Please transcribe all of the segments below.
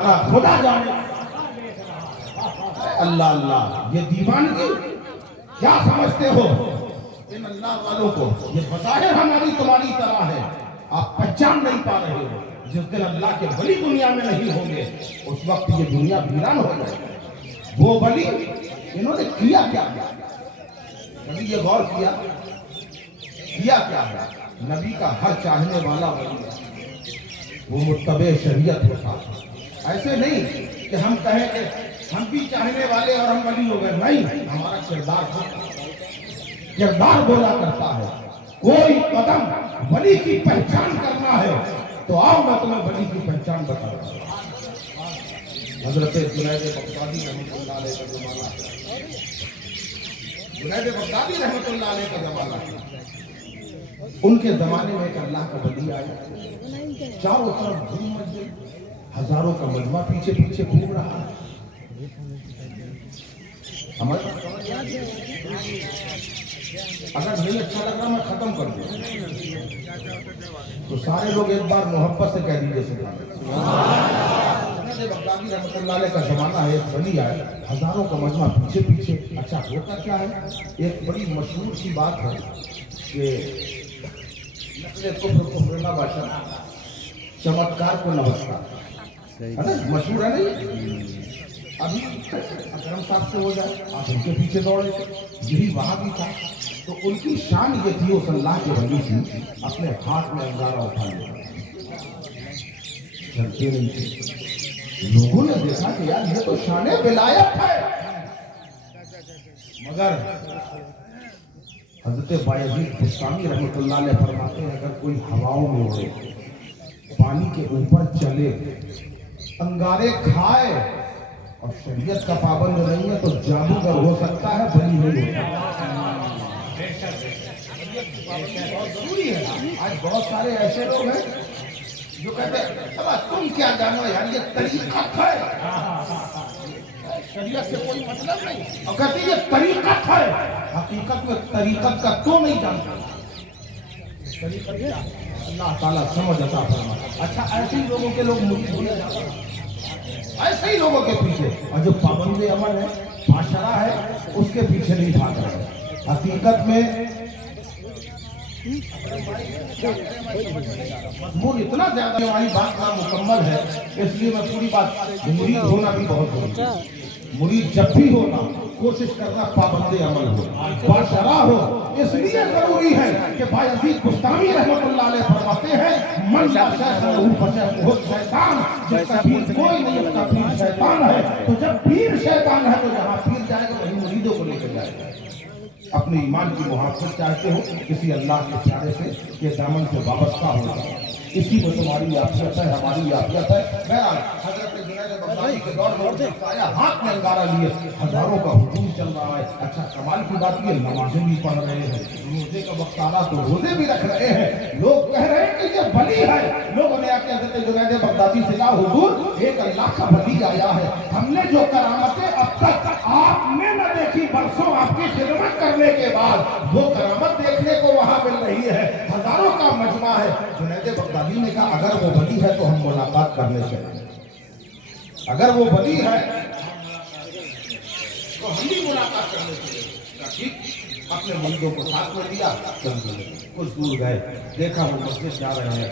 خدا جانے اللہ اللہ یہ دیوانگی کیا سمجھتے ہو ان اللہ والوں کو؟ یہ بظاہر ہماری تمہاری طرح ہے، آپ پہچان نہیں پا رہے ہو۔ جس دن اللہ کے ولی دنیا میں نہیں ہوں گے اس وقت یہ دنیا ویران ہو جائے گی۔ وہ ولی انہوں نے کیا کیا؟ کبھی یہ غور کیا کیا ہے؟ نبی کا ہر چاہنے والا ولی وہ متبع شریعت ہوتا ہے۔ ایسے نہیں کہ ہم کہیں کہ ہم بھی چاہنے والے اور ہم ولی ہو گئے، نہیں، ہمارا کردار بولا کرتا ہے۔ کوئی قدم ولی کی پہچان کرنا ہے تو آؤ میں تمہیں ولی کی پہچان بتا رہا ہوں۔ حضرت جنید بغدادی رحمۃ اللہ علیہ کا زمانہ ہے، جنید بغدادی رحمۃ اللہ علیہ کا زمانہ ہے۔ ان کے زمانے میں ایک اللہ کا ولی آیا، چاروں طرف دھوم مچ گئی، ہزاروں کا مجمع پیچھے پیچھے گھوم رہا ہے۔ ہمارے اگر نہیں اچھا لگ رہا میں ختم کر دوں تو سارے لوگ ایک بار محبت سے کہہ دیجیے سبحان اللہ۔ جنید بغدادی رحمۃ اللہ علیہ کا زمانہ ہے، ایک ولی آیا، ہزاروں کا مجمع پیچھے پیچھے۔ اچھا ہوتا کیا ہے؟ ایک بڑی مشہور سی بات ہے کہ کفر نہ باشا چمتکار کو نہ بستا، مشہور ہے نہیں؟ ابھی اکرم صاحب سے ہو جائے آپ ان کے پیچھے دوڑے، یہی وہاں بھی تھا۔ تو ان کی شان یہ تھی، اس اللہ کے ولی کی اپنے ہاتھ میں انگارہ اٹھا لیا، چلتے نہیں تھے۔ لوگوں نے دیکھا کہ یار یہ تو شان ولایت ہے، مگر حضرت بایزید بستامی رحمۃ اللہ علیہ فرماتے ہیں اگر کوئی ہواؤں میں اڑے، پانی کے اوپر چلے، انگارے کھائے اور شریعت کا پابند نہیں ہے تو جادوگر ہو سکتا ہے، ولی نہیں ہوتا۔ بہت ضروری ہے۔ آج بہت سارے ایسے لوگ ہیں جو کہتے ہیں تم کیا جانو یار، یہ طریقت ہے، شریعت سے کوئی مطلب نہیں، اور کہتے ہیں یہ طریقت ہے۔ حقیقت میں طریقت کا تو نہیں جانتا، طریقت کیا اللہ تعالیٰ سمجھ عطا فرمائے۔ اچھا ایسے ہی لوگوں کے لوگ مرید ہونے جاتے ہیں، ایسے ہی لوگوں کے پیچھے، اور جو پابند عمل ہے، معاشرہ ہے، اس کے پیچھے نہیں بھاگ رہے ہیں۔ حقیقت میں مضمون اتنا زیادہ ہماری بات نامکمل ہے، اس لیے میں پوری بات، مرید ہونا بھی بہت ضروری ہے۔ مرید جب بھی ہونا کوشش کرنا پابند عمل ہو، باشرع ہو۔ اس لیے ضروری ہے کہ بایزید بستامی رحمۃ اللہ علیہ فرماتے ہیں من لا شیخ لہ فشیخہ شیطان، جس کا پیر کوئی نہیں اس کا پیر شیطان ہے۔ تو جب پیر شیطان ہے تو جہاں پیر جائے گا وہیں مریدوں کو لے کے جائے گا۔ اپنے ایمان کی محافظت چاہتے ہو کسی اللہ کے پیارے سے کہ دامن سے وابستہ ہو جائے، اسی میں تمہاری عافیت ہے، ہماری عافیت ہے۔ بہرحال حضرت جنید بغدادی کے دور میں آیا، ہاتھ میں انگارہ لیے، ہزاروں کا ہجوم چل رہا ہے۔ اچھا کمال کی بات یہ نمازیں بھی پڑھ رہے ہیں، روزے کا وقت آ رہا تو روزے بھی رکھ رہے ہیں۔ لوگ کہہ رہے ہیں کہ یہ ولی ہے۔ لوگوں نے آ کے حضرت جنید بغدادی سے کہا حضور ایک اللہ کا ولی آیا ہے، ہم نے جو کرامتیں اب تک آپ نے نہ دیکھی، برسوں آپ کی خدمت کرنے کے بعد وہ کرامت دیکھنے کو وہاں مل رہی ہے، ہزاروں کا مجمع ہے۔ جنید بغدادی نے کہا اگر وہ ولی ہے تو ہم ملاقات کرنے چلیں، اگر وہ ولی ہے تو ہم بھی ملاقات کرنے چلیں۔ ٹھیک، اپنے مریدوں کو ساتھ میں لیا، کچھ دور گئے، دیکھا وہ مسجد جا رہے ہیں،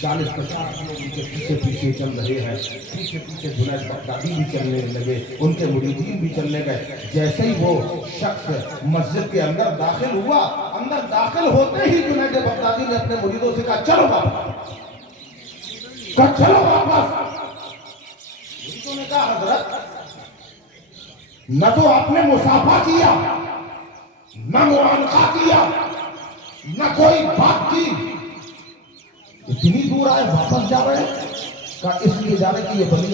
40-50 لوگ ان کے پیچھے پیچھے چل رہے ہیں، پیچھے پیچھے جنید بغدادی بھی چلنے لگے، ان کے مریدین بھی چلنے گئے۔ جیسے ہی وہ شخص مسجد کے اندر داخل ہوا، اندر داخل ہوتے ہی جنید بغدادی نے اپنے مریدوں سے کہا چلو واپس، چلو واپس۔ مریدوں نے کہا حضرت نہ تو آپ نے مصافحہ کیا، نہ معانقہ کیا، نہ کوئی بات کی، اتنی دور آئے واپس جا رہے ہیں؟ کہا اس لیے جا رہے کہ یہ ولی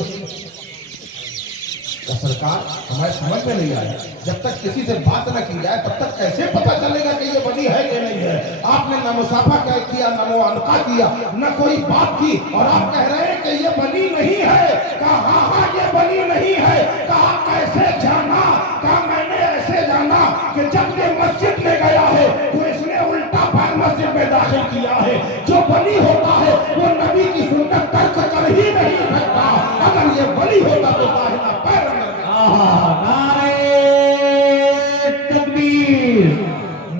کا سرکار ہمارے سمجھ میں نہیں آیا، جب تک کسی سے بات نہ کی جائے تب تک کیسے پتہ چلے گا کہ یہ ولی ہے کہ نہیں ہے؟ آپ نے نہ مصافحہ کیا، نہ معانقہ کیا، نہ کوئی بات کی، اور آپ کہہ رہے ہیں کہ یہ ولی نہیں ہے۔ کہا ہاں ہاں یہ ولی نہیں ہے۔ کہا کیسے جانا؟ کہا میں نے ایسے جانا کہ جب یہ مسجد میں گیا ہے تو اس نے الٹا پیر مسجد میں داخل کیا ہے۔ جو ولی ہوتا ہے وہ نبی کی سنت ترک کر ہی نہیں سکتا۔ अगर ये वली होता तो दाहिना पैर अंदर कर। नारे तकबीर,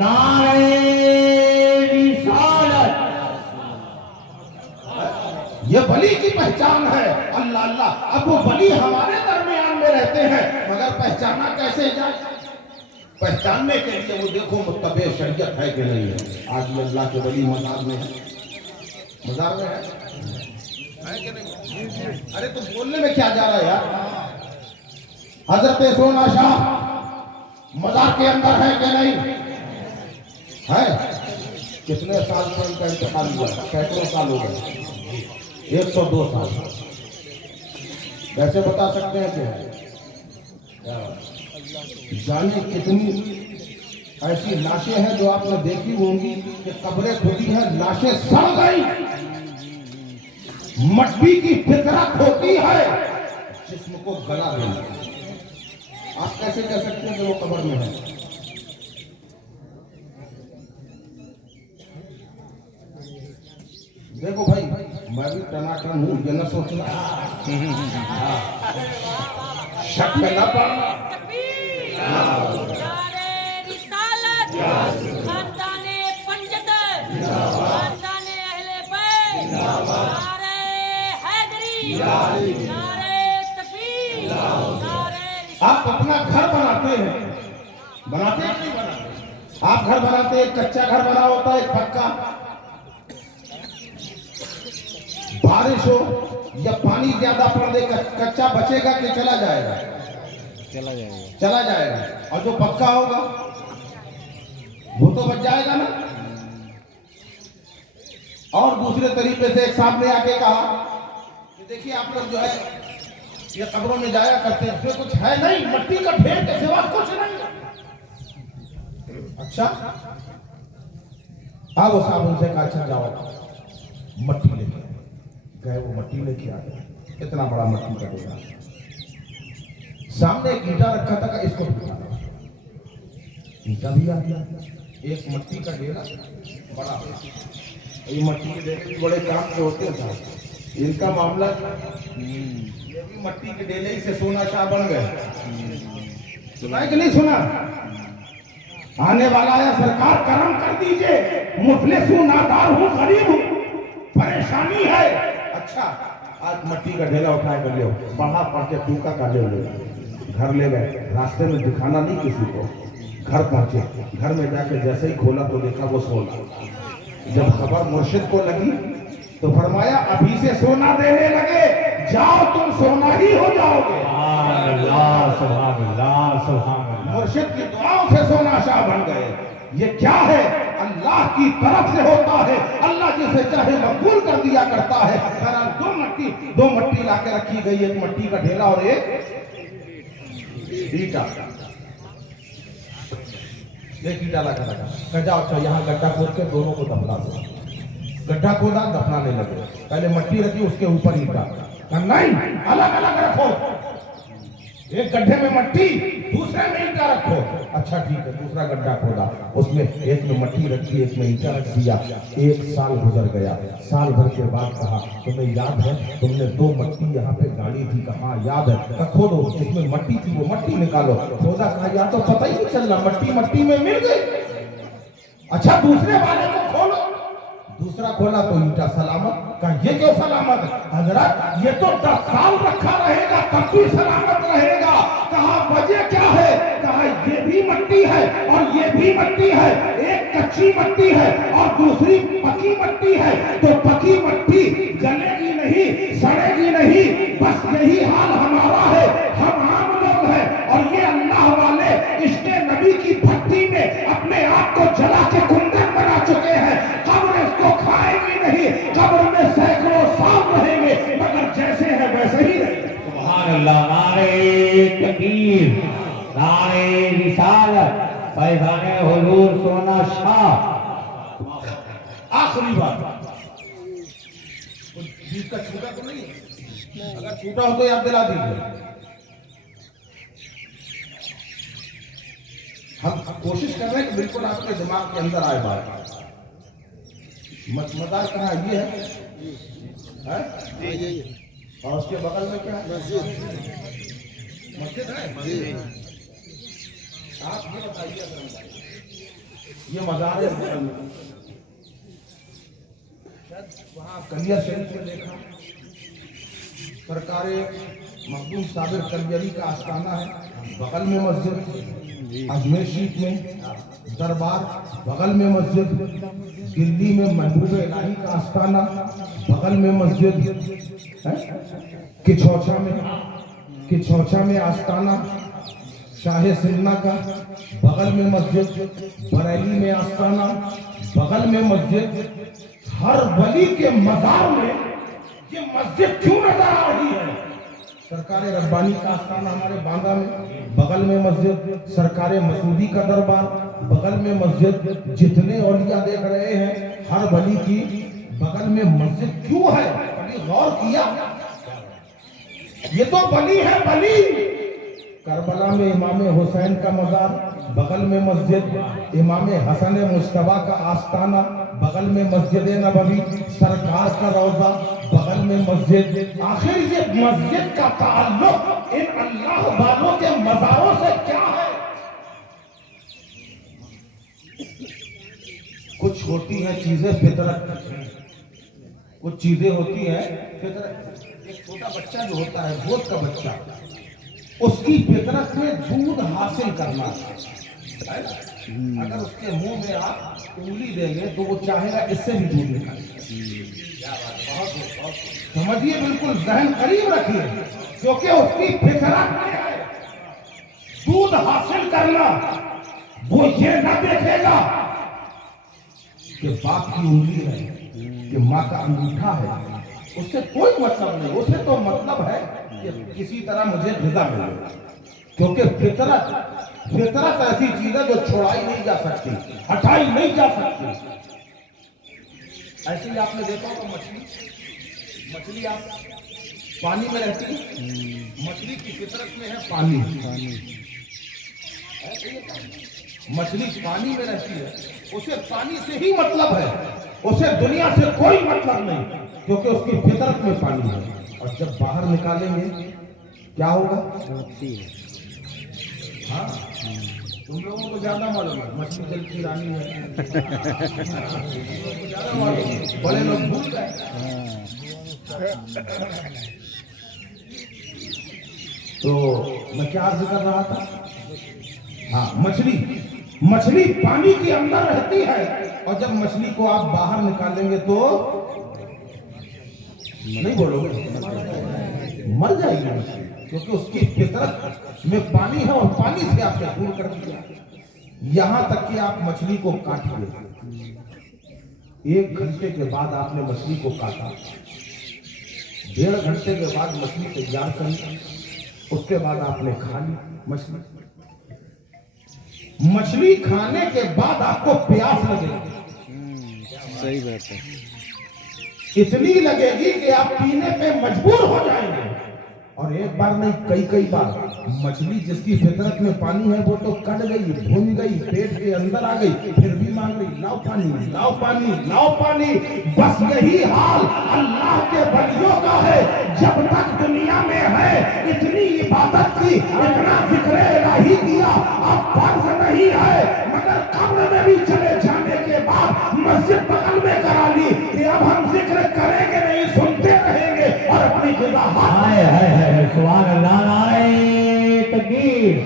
नारे रिसालत। ये वली की पहचान है। अल्लाह अल्लाह। अब वो वली हमारे दरमियान में रहते हैं, मगर पहचाना कैसे जाए? पहचानने के लिए वो देखो मुत्तबे शरीयत है कि नहीं है। आज ये अल्लाह के वली मजार में है, मजार में है कि नहीं? अरे तुम बोलने में क्या जा रहा है यार? हजरत सोना शाह मजार के अंदर है कि नहीं है? कितने साल पर इनका इंतकाल हुआ? सैकड़ों साल हो गए, 102 साल। कैसे बता सकते हैं क्या? जाने कितनी ऐसी लाशें हैं जो आपने देखी होंगी कि कब्रें खुदी हैं, लाशें सड़ गई। मट्टी की फितरत होती है जिस्म को गला देना। आप कैसे कह सकते हैं कि वो कब्र में है? देखो भाई, मैं भी टनाटन हूं, ये न सोचना, शक में न पड़ना। नारे रिसालत, खानदाने पंजत, खानदाने अहले बैत, नारे हैदरी, नारे तकबीर, नारे आप अपना घर बनाते हैं, बनाते हैं कि नहीं बनाते? आप घर बनाते हैं, एक कच्चा घर बना होता है, एक पक्का। बारिश हो या पानी ज्यादा पड़ दे, कच्चा बचेगा कि चला जाएगा? चला जाएगा। और जो पक्का होगा वो तो बच जाएगा ना। और दूसरे तरीके से एक साहब ने आके कहा कि देखिए आप लोग जो है ये कब्रों में जाया करते हैं, उसमें कुछ है नहीं, मट्टी का ढेर के सिवा कुछ नहीं। अच्छा, वो साहब उनसे कहा अच्छा जाओ मट्टी लेके गए। वो मट्टी लेके आ गए, इतना बड़ा मट्टी का ढेर। सामने एक ईंटा रखा था, का इसको उठाना, ईंटा भी आ गया। एक मट्टी का डेरा बड़ा, ये मट्टी के डेरे भी बड़े काम से होते हैं। इनका मामला ये भी मट्टी के डेले ही से सोना शाह बन गए। सुना है कि नहीं सुना? आने वाला है सरकार, करम कर दीजिए, मुफलिस हूं, नादार हूं, गरीब हूं, परेशानी है। अच्छा, आज मट्टी का ढेला उठाए कर ले, बढ़ा पड़ के टूका का ले लो, घर ले गए। रास्ते में दिखाना नहीं किसी को। घर पहुंचे, घर में जाकर जैसे ही खोला तो देखा वो सोना। जब खबर मुर्शिद को लगी तो फरमाया अभी से सोना देने लगे, जाओ तुम सोना ही हो जाओगे। मुर्शिद की दुआओं से सोना शाह बन गए। ये क्या है? अल्लाह की तरफ से होता है। अल्लाह जिसे चाहे मकबूल कर दिया करता है। दो मट्टी ला के रखी गई, एक मट्टी का ढेला और एक ईटा। एक ईटा ला कर रखा, जाओ अच्छा यहाँ गड्ढा खोद के दोनों को दफना दो। गड्ढा खोदा, दफनाने लगे। पहले मट्टी रखी, उसके ऊपर ईटा। नहीं, अलग अलग रखो, एक गड्ढे में मट्टी, दूसरे में ईटा रखो। अच्छा ठीक है, दूसरा गड्ढा खोदा, उसमें एक में मट्टी रखी, एक में ईटा रख दिया। एक साल गुजर गया। साल भर के बाद कहा तुम्हें याद है तुमने 2 मट्टी यहाँ पे गाड़ी थी? कहा याद है। खोदो, जिसमें मट्टी थी वो मट्टी निकालो। खोदा, कहा याद तो पता ही नहीं चलना, मट्टी मट्टी में मिल गई। अच्छा दूसरे वाले को खोलो, दूसरा खोला तो ईटा सलामत। कहा ये क्यों सलामत? हजरत ये तो 10 साल रखा रहेगा तब भी सलामत रहेगा। कहा वजह क्या है? कहा ये भी मट्टी है और ये भी मट्टी है, एक कच्ची मट्टी है और दूसरी पकी मट्टी है। तो पकी मट्टी जलेगी नहीं, सड़ेगी नहीं। बस यही हाल हमारा है, हम आम लोग हैं और ये अल्लाह वाले इश्क़े नबी की भक्ति में अपने आप को जला के कुंदन बना चुके हैं। कब्र इसको खाएगी नहीं, कब्र में सैकड़ों साल रहेंगे, मगर जैसे है वैसे ही रहेंगे। सुभान अल्लाह। नारे तकबीर, नारे रिसालत, फैज़ाने हुजूर सोना शाह। आखिरी बात, बीच का छूटा तो नहीं है? अगर छूटा हो तो याद दिला दीजिए। हम कोशिश कर रहे हैं कि बिल्कुल आपके दिमाग के अंदर आए बात। मदार कहाँ ये है? اور اس کے بغل میں کیا ہے؟ مسجد ہے؟ آپ یہ بتائیے یہ مزار ہے بغل میں، وہاں کلیا شریف میں دیکھا سرکار مخدوم صابر کلیری کا آستانہ ہے، بغل میں مسجد، اجمیر شریف میں دربار، بغل میں مسجد، دلی میں محبوب الہی کا آستانہ، بغل میں مسجد، کچھوچا میں آستانہ شاہ سمنا کا، بغل میں مسجد، بریلی میں آستانہ، بغل میں مسجد۔ ہر ولی کے مزار میں یہ مسجد کیوں نظر آ رہی ہے؟ سرکار ربانی کا آستانہ ہمارے باندہ میں، بغل میں مسجد، سرکار مسعودی کا دربار، بغل میں مسجد، جتنے اولیاء دیکھ رہے ہیں ہر ولی کی بغل میں مسجد کیوں ہے؟ کبھی غور کیا؟ یہ تو ولی ہے ولی۔ کربلا میں امام حسین کا مزار، بغل میں مسجد، امام حسن مجتبیٰ کا آستانہ، بغل میں مسجد نبوی، سرکار کا روضہ، بغل میں مسجد۔ آخر یہ مسجد کا تعلق ان اللہ والوں کے مزاروں سے کیا ہے؟ کچھ ہوتی ہیں چیزیں فطرت، کچھ چیزیں ہوتی ہیں فطرت۔ ایک چھوٹا بچہ جو ہوتا ہے، گود کا بچہ، اس کی فطرت میں دودھ حاصل کرنا ہے۔ اگر اس کے منہ میں آپ انگلی دیں گے تو وہ چاہے گا اس سے بھی دودھ نکالے۔ سمجھیے، بالکل ذہن قریب رکھیے، کیونکہ اس کی فطرت میں ہے دودھ حاصل کرنا۔ وہ یہ نہ دیکھے گا کہ باپ کی انگلی ہے، کہ ماں کا انگوٹھا ہے، اس سے کوئی مطلب نہیں۔ اسے تو مطلب ہے کہ کسی طرح مجھے غذا ملے، کیونکہ فطرت ایسی چیز ہے جو چھوڑائی نہیں جا سکتی، ہٹائی نہیں جا سکتی۔ ایسے ہی آپ نے دیکھا ہوگا مچھلی آپ پانی میں رہتی ہے، مچھلی کی فطرت میں ہے پانی، مچھلی پانی میں رہتی ہے، اسے پانی سے ہی مطلب ہے، اسے دنیا سے کوئی مطلب نہیں، کیونکہ اس کی فطرت میں پانی ہے۔ اور جب باہر نکالیں گے کیا ہوگا؟ ہاں، تم لوگوں کو زیادہ معلوم ہے، مچھلی جل کی رانی ہے، بڑے لوگ بھول گئے۔ تو میں کیا عرض کر رہا تھا؟ ہاں، مچھلی پانی کے اندر رہتی ہے، اور جب مچھلی کو آپ باہر نکالیں گے تو نہیں بولو گے، مر جائے گی مچھلی، کیونکہ اس کی فطرت میں پانی ہے، اور پانی سے آپ نے دور کر دیا۔ یہاں تک کہ آپ مچھلی کو کاٹیے، 1 گھنٹے کے بعد آپ نے مچھلی کو کاٹا، 1.5 گھنٹے کے بعد مچھلی تیار کری، اس کے بعد آپ نے کھا لی مچھلی کھانے کے بعد آپ کو پیاس لگے گی، صحیح بات ہے، اتنی لگے گی کہ آپ پینے پہ مجبور ہو جائیں گے۔ اور ایک بار نہیں، کئی بار مچھلی جس کی فطرت میں پانی ہے وہ تو کٹ گئی، بھون گئی، پیٹ کے اندر آ گئی، پھر بھی مانگ رہی لاؤ پانی، لاؤ پانی، لاؤ پانی۔ بس یہی حال اللہ کے ولیوں کا ہے۔ جب تک دنیا میں ہے اتنی عبادت کی، اتنا ذکر الہی کیا، اب فرض نہیں ہے، مگر قبر میں بھی چلے جانے کے بعد مسجد بغل میں کرا لی کہ اب ہم ذکر کریں گے نہیں، سنتے رہیں گے اور اپنی غذا سبحان اللہ، نعرہ تکبیر،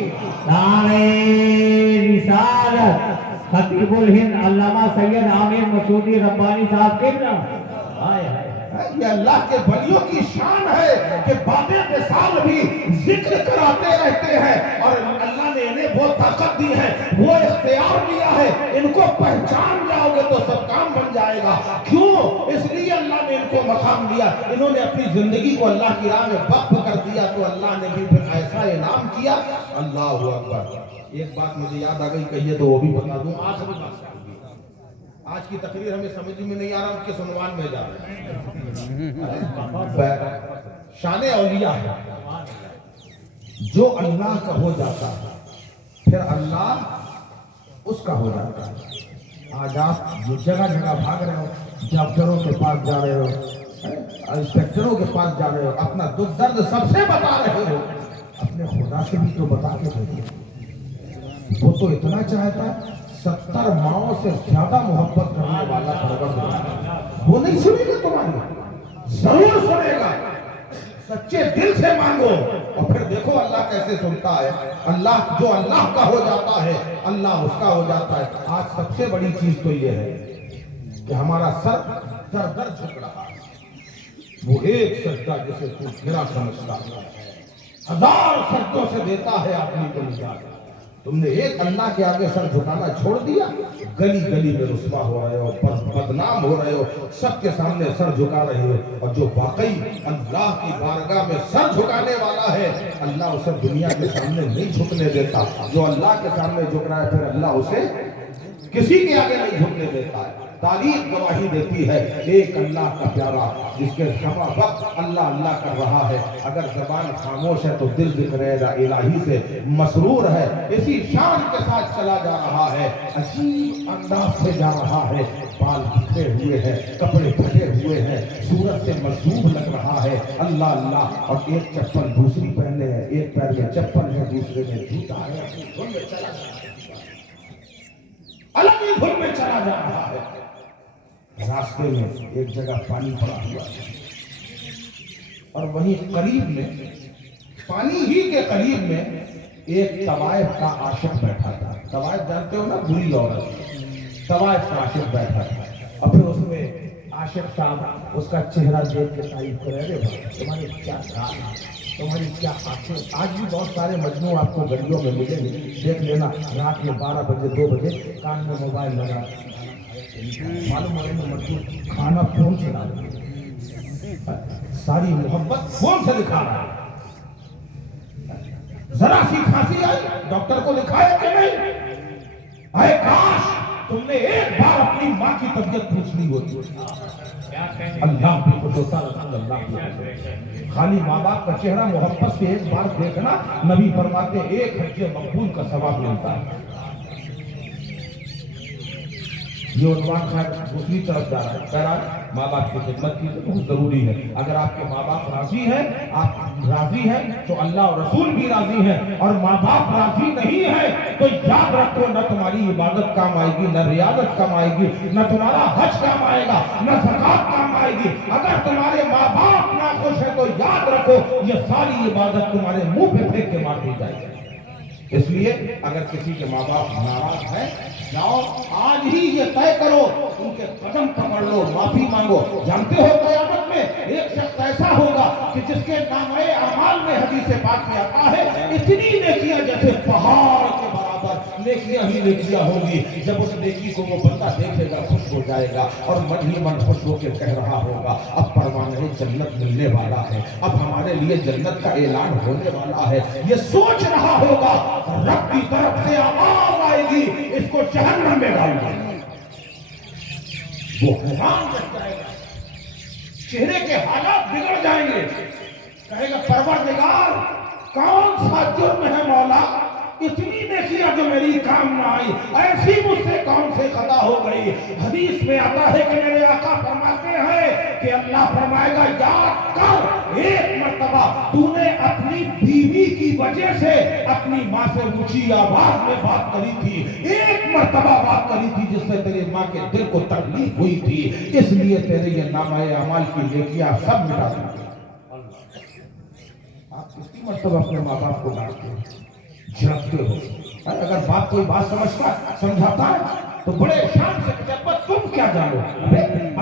نعرہ رسالت، خطیب الہند علامہ سید عامر مسعودی ربانی صاحب کے نام۔ یہ اللہ کے ولیوں کی شان ہے کہ بعد وصال بھی ذکر کراتے رہتے ہیں، اور اللہ نے انہیں وہ طاقت دی ہے، وہ اختیار دیا ہے، ان کو پہچان جاؤ گے تو سب کام بن جائے گا۔ کیوں؟ اس لیے اللہ نے ان کو مقام دیا، انہوں نے اپنی زندگی کو اللہ کی راہ میں وقف کر دیا، تو اللہ نے بھی پھر ایسا انعام کیا۔ اللہ اکبر۔ ایک بات مجھے یاد آ گئی، کہیے تو وہ بھی بتا دوں۔ آج کی تقریر ہمیں سمجھ میں نہیں آ رہا کس عنوان میں جا رہا ہے۔ شان اولیاء ہے، جو اللہ کا ہو جاتا ہے پھر اللہ اس کا ہو جاتا ہے۔ آج آپ جو جگہ جگہ بھاگ رہے ہو، ڈاکٹروں کے پاس جا رہے ہو، इंस्पेक्टरों के पास जा रहे हो, अपना दुख दर्द सबसे बता रहे हो, अपने खुदा से भी तो बता के देखो। वो तो इतना चाहता, 70 माओं से ज्यादा मोहब्बत करने वाला परवरदिगार, वो नहीं सुनेगा तुम्हारी, जरूर सुनेगा। सच्चे दिल से मांगो और फिर देखो अल्लाह कैसे सुनता है। अल्लाह जो अल्लाह का हो जाता है, अल्लाह उसका हो जाता है। आज सबसे बड़ी चीज तो ये है कि हमारा सर दर दर झुक रहा है। वो एक सजदा जिसे तू मेरा समझता है, 1000 सजदों से देता है आदमी को निजात। तुमने एक अल्लाह के आगे सर झुकाना छोड़ दिया, गली गली में रुस्वा हो रहे हो, बदनाम हो रहे हो, सबके सामने सर झुका रहे हो। और जो वाकई अल्लाह की बारगाह में सर झुकाने वाला है, अल्लाह उसे दुनिया के सामने नहीं झुकने देता। जो अल्लाह के सामने झुक रहा है, फिर अल्लाह उसे किसी के आगे नहीं झुकने देता है। तारीख गवाही देती है, एक अल्लाह का प्यारा जिसके समा वक्त अल्लाह अल्लाह कर रहा है, अगर जबान खामोश है तो दिल जिक्र इलाही से मसरूर है। इसी शान के साथ चला जा रहा है, अजीब अंदाज से जा रहा है। बाल बिखरे हुए हैं, कपड़े फटे हुए हैं, सूरत से मजबूब लग रहा है। अल्लाह अल्लाह, और एक चप्पल दूसरी पहने है, एक पैर में चप्पल है, दूसरे में जूता है, अपनी धुन में चला जा रहा है, अलग ही धुन में चला जा रहा है। रास्ते में एक जगह पानी पड़ा हुआ है और वहीं करीब में, पानी ही के करीब में एक तवाइफ का आशिक बैठा था। तवाइफ जानते हो ना, बुरी औरत, तवाइफ का आशिक बैठा था। और फिर उसमें आशिक साहब उसका चेहरा देख के तारीफ कर रहे थे, तुम्हारी क्या गाल, तुम्हारी क्या आंखें। आज भी बहुत सारे मजनू आपको गलियों में मिलेंगे, देख लेना। रात में 12 बजे 2 बजे कान में मोबाइल लगा, मालूम मजदूर खाना फोन से ला रहे, सारी मोहब्बत फोन से दिखा रहा है। जरा सी खांसी आई, डॉक्टर को दिखाया कि नहीं? अरे काश तुमने एक बार अपनी माँ की तबीयत पूछ ली होती। अल्लाह भी खुश होता, अल्लाह भी खुश होता। खाली माँ बाप का चेहरा मोहब्बत से एक बार देखना, नबी फरमाते 1 हज मकबूल का सवाब मिलता है। ये उन्वान खान दूसरी तरफ जा रहा है, कह रहा है माँ बाप की खिदमत की बहुत जरूरी है। अगर आपके माँ बाप राजी हैं, आप राजी हैं, तो अल्लाह और रसूल भी राजी हैं। और माँ बाप राजी नहीं है तो याद रखो, न तुम्हारी इबादत काम आएगी, न रियादत काम आएगी, न तुम्हारा हज काम आएगा, न ज़कात काम आएगी। अगर तुम्हारे माँ बाप ना खुश है तो याद रखो, ये सारी इबादत तुम्हारे मुंह पे फेंक के मार दी जाएगी। इसलिए अगर किसी के माँ बाप नाराज हैं, जाओ आज ही ये तय करो, उनके कदम पकड़ लो, माफी मांगो। जानते हो क़यामत में एक शख्स ऐसा होगा कि जिसके नामे अमाल में हदीस पाक में आता है, इतनी नेकियां जैसे पहाड़ के बराबर नेकियां ही नेकियां होंगी। जब उस नेकी को वो बंदा देखेगा खुश हो जाएगा और मन ही मन खुश होकर कह रहा होगा, अब परवाने जन्नत मिलने वाला है, अब हमारे लिए जन्नत का ऐलान होने वाला है। ये सोच रहा होगा, रब की तरफ से आवाज आएगी, इसको जहन्नम में डाल दो। वो हैरान रह जाएगा, चेहरे के हालात बिगड़ जाएंगे, कहेगा परवरदिगार कौन सा जुर्म है मौला, इतनी नेकियां जो मेरी काम ना आई, ऐसी मुझसे कौन से खता हो गई। हदीस में आता है कि मेरे आका फरमाते हैं कि अल्लाह फरमाएगा, याद कर एक मर्तबा तूने अपनी बीवी की वजह से अपनी माँ से ऊंची आवाज में बात करी थी, एक मर्तबा बात करी थी जिससे तेरे माँ के दिल को तकलीफ हुई थी, इसलिए तेरे ये नामाए अमाल की नेकियां सब मिटा दी। आप कितनी मर्तबा अपने माँ बाप को डांटते हो, झड़कते हो। अगर बात कोई बात समझाता है तो बड़े शान से अब्बा तुम क्या जानो,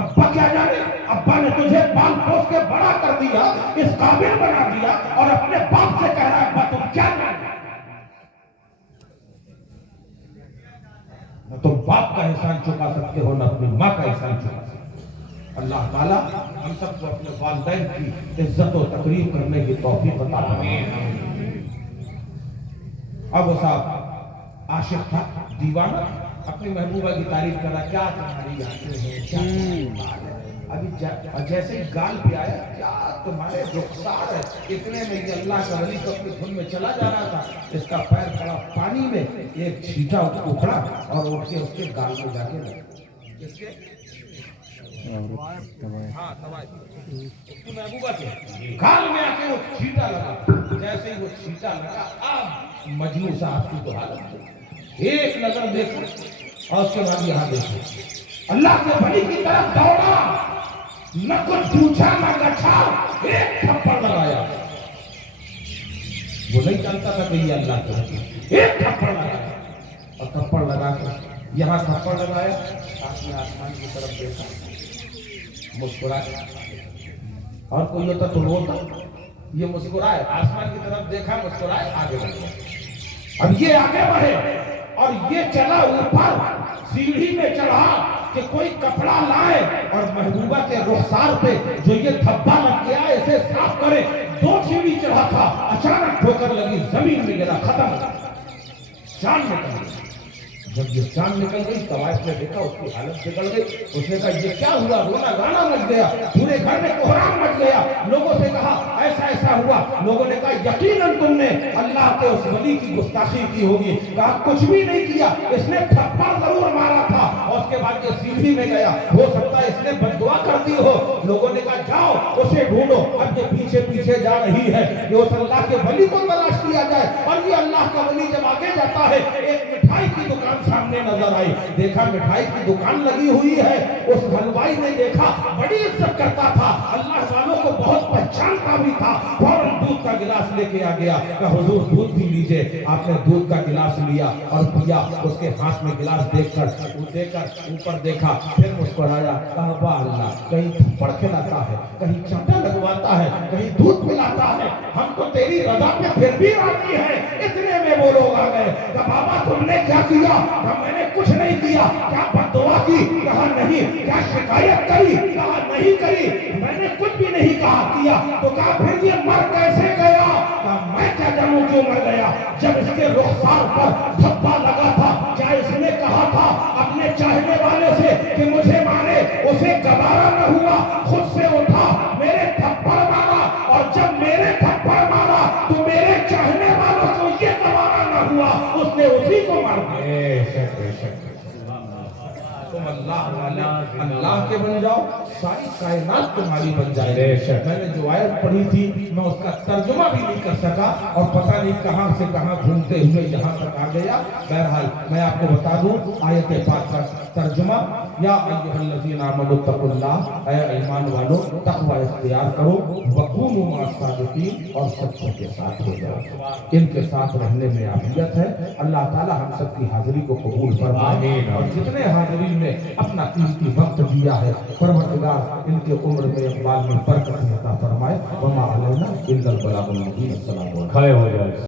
अब्बा क्या जाने, अब्बा ने तुझे पाल पोस के बड़ा कर दिया, इस काबिल बना दिया, और अपने बाप से कह रहा है अब्बा तुम क्या जानो। न तुम बाप का एहसान चुका सकते हो, न अपनी माँ का एहसान चुका सकते हो। अल्लाह ताला हम सबको अपने वालिदैन की इज्जत और तकरीम करने की तौफीक अता फरमाए। अब वो साहब आशिक था, दीवाना, अपनी महबूबा की तारीफ कर रहा, क्या तुम्हारी आंखें हैं, क्या अभी जैसे ही गाल पे आया, क्या तुम्हारे रुखसार है, इतने में ये अल्लाह का वली तो अपनी धुन में चला जा रहा था, इसका पैर पड़ा पानी में, एक छींटा उखड़ा और उठ के उसके गाल में जाके लगा। हाँ तवाई उसकी महबूबा थे काल में आके वो छींटा लगा जैसे ही वो छींटा लगा अब मजनू साहब की तो हालत एक नजर देखो और उसके बाद यहाँ देखो अल्लाह के वली की तरफ दौड़ा न कुछ पूछा न गछा एक थप्पड़ लगाया वो नहीं जानता था कि ये अल्लाह के वली एक थप्पड़ लगाया और थप्पड़ लगा कर यहाँ थप्पड़ लगाया साथ में आसमान की तरफ देखा मुस्कुराया और कोई होता तो रोता ये मुस्कुराए आसमान की तरफ देखा मुस्कुराए आगे बढ़े अब ये आगे बढ़े और ये चला ऊपर सीढ़ी में चढ़ा कि कोई कपड़ा लाए और महबूबा के रुखसार पे जो ये धब्बा लग गया इसे साफ करे 2 सीढ़ी चढ़ा था अचानक ठोकर लगी जमीन में गिरा खत्म जान निकल गई जब ये जान निकल गई तवाइफ ने देखा उसकी हालत बिगड़ गई उसने कहा ये क्या हुआ रोना गाना मच गया पूरे घर में कोहराम मच गया लोगों से कहा ऐसा ऐसा हुआ लोगों ने कहा यकीनन तुमने अल्लाह के उस वली की गुस्ताखी की होगी कहा कुछ भी नहीं किया इसने थप्पड़ जरूर मारा था और उसके बाद ये सीढ़ी में गया हो सकता है इसने बददुआ कर दी हो लोगों ने कहा जाओ उसे ढूंढो अब ये पीछे पीछे जा रही है कि उस अल्लाह के वली को तलाश किया जाए और ये अल्लाह का वली जब आगे जाता है एक मिठाई की दुकान सामने नजर आई देखा मिठाई की दुकान लगी हुई है उस हलवाई ने देखा बड़ी इज्जत करता था अल्लाह वालों को बहुत पहचानता भी था फौरन दूध का गिलास लेके आ गया कहा हुजूर दूध भी लीजिए आपने दूध का गिलास लिया और पिया उसके हाथ में गिलास देखकर ऊपर देखा फिर मुस्कुराया कहा वाह अल्लाह कहीं थप्पड़ खिलाता है कहीं चांटा लगवाता है कहीं दूध पिलाता है हम तो तेरी रजा पे फिर भी राजी है इतने में वो लोग आ गए कहा बाबा तुमने क्या किया कहा मैंने कुछ नहीं किया क्या बददुआ की कहा नहीं क्या शिकायत करी कहा नहीं करी मैंने कुछ भी नहीं कहा किया तो कहा फिर ये मर कैसे गया कहा मैं क्या जानूं क्यों मर गया जब इसके रुखसार पर धब्बा लगा था क्या इसने कहा था अपने चाहने वाले से कि मुझे मारे उसे गवारा न हुआ खुद से उठा मेरे थप्पड़ मारा और जब मेरे थप्पड़ मारा तो मेरे चाहने वालों को ये गवारा न हुआ उसने उसी को मार दिया तुम अल्लाह के बन जाओ सारी कायनात तुम्हारी बन जाए मैंने जो आयत पढ़ी थी मैं उसका तर्जुमा भी नहीं कर सका और पता नहीं कहां से कहां घूमते हुए यहां तक आ गया बहरहाल मैं आपको बता दूं आयत पाक का तर्जुमा या अय्युहल्लज़ीना आमनु तक़ुल्लाह ऐ ईमान वालों तक़वा इख्तियार करो वकूनु मअस-सादिक़ीन और सच्चों के साथ हो जाओ इनके साथ रहने में आफियत है अल्लाह ताला हम सब की हाजिरी को कबूल फरमाए और जितने हाजिरीन ने अपना कीमती वक्त दिया है परवरदिगार इनके उम्र में इक़बाल में बरकत अता फरमाए वमा अलैना इल्लल बलागुल मुबीन। अस्सलामु अलैकुम। खड़े हो जाए।